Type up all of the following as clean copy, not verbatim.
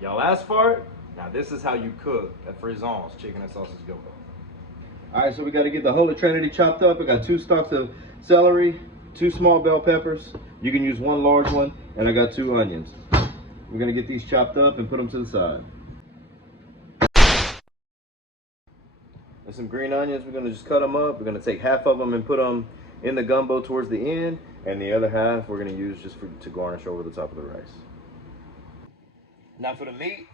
Y'all asked for it. Now this is how you cook a Frison's chicken and sausage gumbo. All right, so we got to get the Holy Trinity chopped up. I got 2 stalks of celery, 2 small bell peppers. You can use 1 large one, and I got 2 onions. We're gonna get these chopped up and put them to the side. And some green onions, we're gonna just cut them up. We're gonna take half of them and put them in the gumbo towards the end, and the other half we're gonna use just to garnish over the top of the rice. Now for the meat,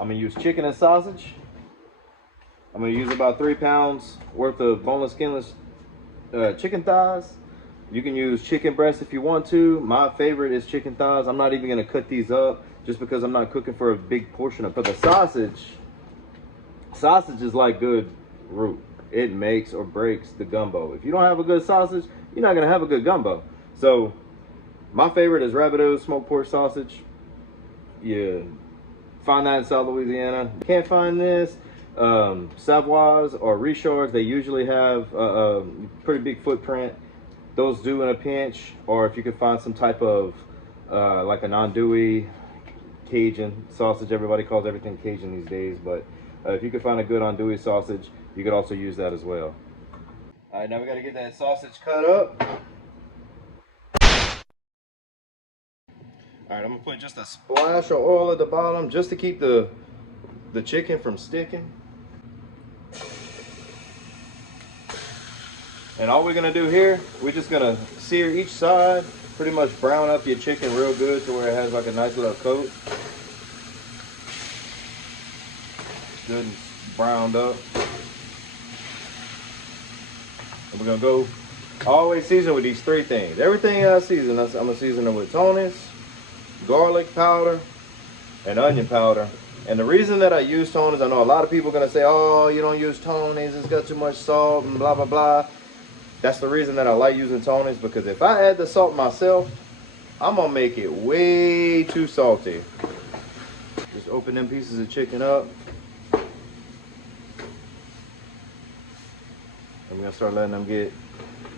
I'm gonna use chicken and sausage. I'm gonna use about 3 pounds worth of boneless, skinless chicken thighs. You can use chicken breast if you want to. My favorite is chicken thighs. I'm not even gonna cut these up just because I'm not cooking for a big portion of. But the sausage is like good root. It makes or breaks the gumbo. If you don't have a good sausage, you're not gonna have a good gumbo. So my favorite is rabbito's smoked pork sausage. Yeah, find that in South Louisiana. Can't find this. Savoirs or Richards, they usually have a pretty big footprint. Those do in a pinch. Or if you could find some type of like an andouille Cajun sausage. Everybody calls everything Cajun these days, but if you could find a good andouille sausage, you could also use that as well. All right, now we got to get that sausage cut up. All right, I'm gonna put just a splash of oil at the bottom just to keep the chicken from sticking. And all we're gonna do here, we're just gonna sear each side, pretty much brown up your chicken real good to where it has like a nice little coat. Good and browned up. And we're gonna go always season with these 3 things. Everything I season, I'm gonna season it with tony's, garlic powder, and onion powder. And the reason that I use tony's, I know a lot of people are gonna say, oh, you don't use tony's, it's got too much salt and blah, blah, blah. That's the reason that I like using tony's, because if I add the salt myself, I'm gonna make it way too salty. Just open them pieces of chicken up. I'm gonna start letting them get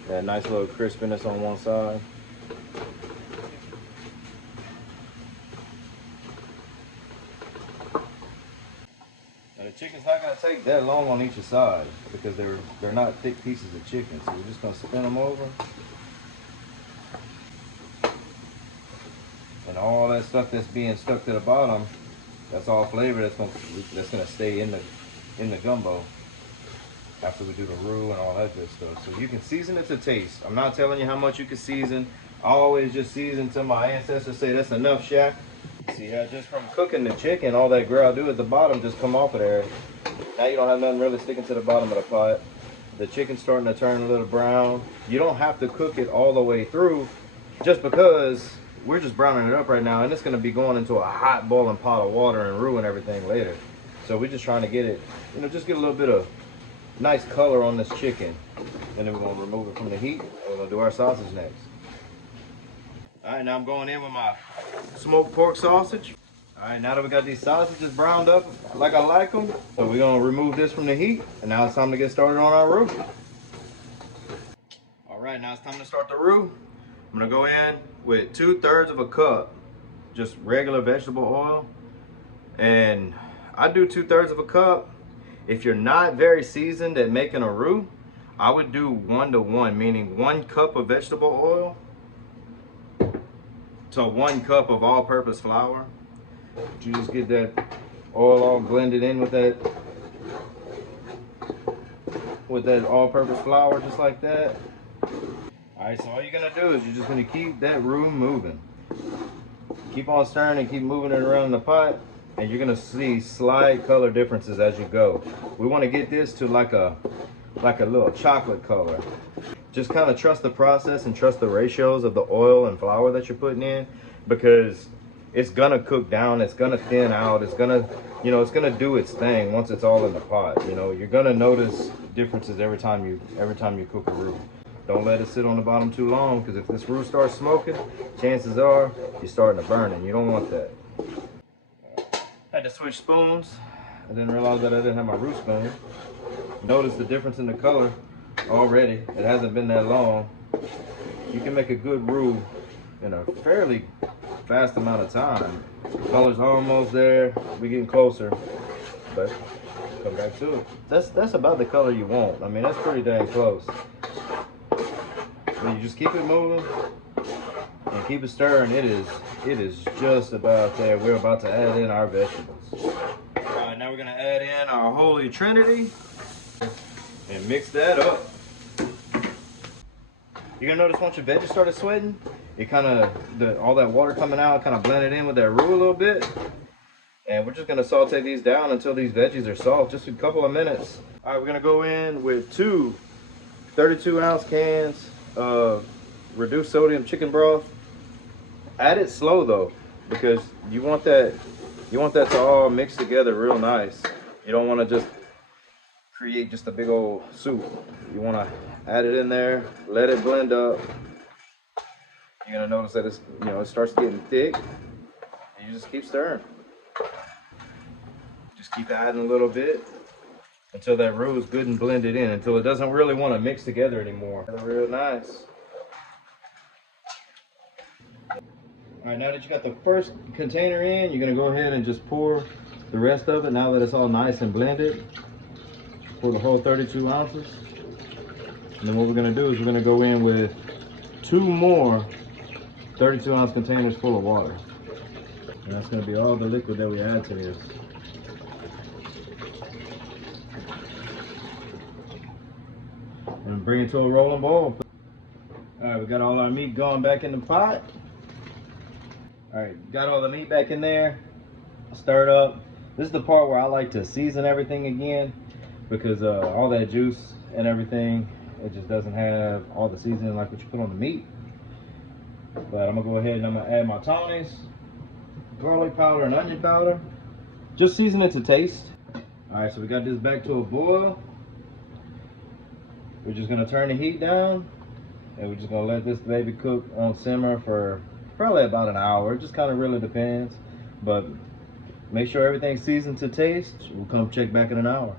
that nice little crispiness on one side. Now the chicken's not gonna take that long on each side because they're not thick pieces of chicken. So we're just gonna spin them over. And all that stuff that's being stuck to the bottom, that's all flavor that's gonna stay in the gumbo after we do the roux and all that good stuff. So you can season it to taste. I'm not telling you how much you can season. I always just season till my ancestors say that's enough, Shaq. See how just from cooking the chicken, all that gravy at the bottom just come off of there. Now you don't have nothing really sticking to the bottom of the pot. The chicken's starting to turn a little brown. You don't have to cook it all the way through just because we're just browning it up right now, and it's gonna be going into a hot boiling pot of water and ruin everything later. So we're just trying to get it, just get a little bit of nice color on this chicken. And then we're gonna remove it from the heat. We're gonna do our sausage next. All right, now I'm going in with my smoked pork sausage. All right, now that we got these sausages browned up like I like them, so we're gonna remove this from the heat, and now it's time to get started on our roux. All right, now it's time to start the roux. I'm gonna go in with 2/3 of a cup, just regular vegetable oil. And I do 2/3 of a cup. If you're not very seasoned at making a roux, I would do 1-to-1, meaning 1 cup of vegetable oil to 1 cup of all-purpose flour. You just get that oil all blended in with that all-purpose flour, just like that. All right, so all you're gonna do is you're just gonna keep that roux moving. Keep on stirring and keep moving it around in the pot, and you're gonna see slight color differences as you go. We want to get this to like a little chocolate color. Just kind of trust the process and trust the ratios of the oil and flour that you're putting in, because it's gonna cook down, it's gonna thin out, it's gonna do its thing once it's all in the pot. You're gonna notice differences every time you cook a roux. Don't let it sit on the bottom too long, because if this roux starts smoking, chances are you're starting to burn, and you don't want that. I had to switch spoons. I didn't realize that I didn't have my roux spoon. Notice the difference in the color already. It hasn't been that long. You can make a good roux in a fairly fast amount of time. Color's almost there. We're getting closer, but come back to it. That's about the color you want. I mean, that's pretty dang close. And you just keep it moving and keep it stirring. It is just about there. We're about to add in our vegetables. All right, now we're gonna add in our holy trinity and mix that up. You're gonna notice once your veggies started sweating, it kind of, all that water coming out kind of blended in with that roux a little bit. And we're just gonna saute these down until these veggies are soft, just a couple of minutes. All right, we're gonna go in with 2 32-ounce cans of reduced sodium chicken broth. Add it slow though, because you want that to all mix together real nice. You don't want to just create just a big old soup. You want to add it in there, let it blend up. You're gonna notice that it's, it starts getting thick, and you just keep stirring. Just keep adding a little bit until that roux is good and blended in, until it doesn't really want to mix together anymore. Real nice. All right, now that you got the first container in, you're gonna go ahead and just pour the rest of it. Now that it's all nice and blended, pour the whole 32 ounces. And then what we're gonna do is we're gonna go in with 2 more 32-ounce containers full of water. And that's gonna be all the liquid that we add to this. And bring it to a rolling boil. All right, we got all our meat going back in the pot. All right, got all the meat back in there, stir it up. This is the part where I like to season everything again, because all that juice and everything, it just doesn't have all the seasoning like what you put on the meat. But I'm gonna go ahead and I'm gonna add my tonics, garlic powder and onion powder. Just season it to taste. All right, so we got this back to a boil. We're just gonna turn the heat down, and we're just gonna let this baby cook on simmer for probably about an hour. It just kind of really depends, but make sure everything's seasoned to taste. We'll come check back in an hour.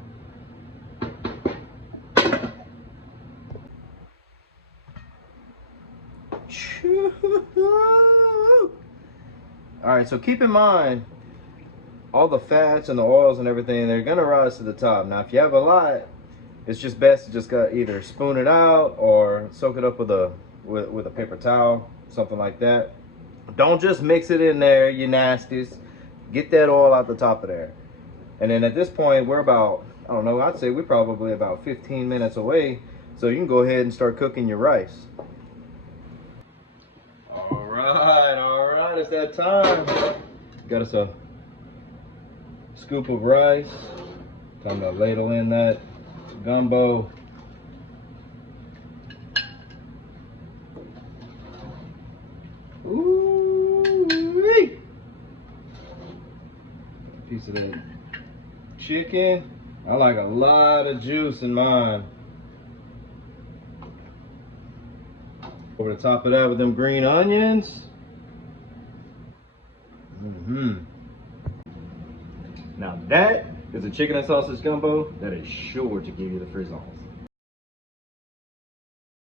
All right, so keep in mind, all the fats and the oils and everything, they're gonna rise to the top. Now, if you have a lot, it's just best to just either spoon it out or soak it up with a paper towel, something like that. Don't just mix it in there, you nasties. Get that oil out the top of there. And then at this point, we're about, I don't know, I'd say we're probably about 15 minutes away. So you can go ahead and start cooking your rice. All right, it's that time. Got us a scoop of rice. Time to ladle in that gumbo. Ooh-wee. Piece of that chicken. I like a lot of juice in mine. Over the top of that with them green onions. Now that is a chicken and sausage gumbo that is sure to give you the frizzles.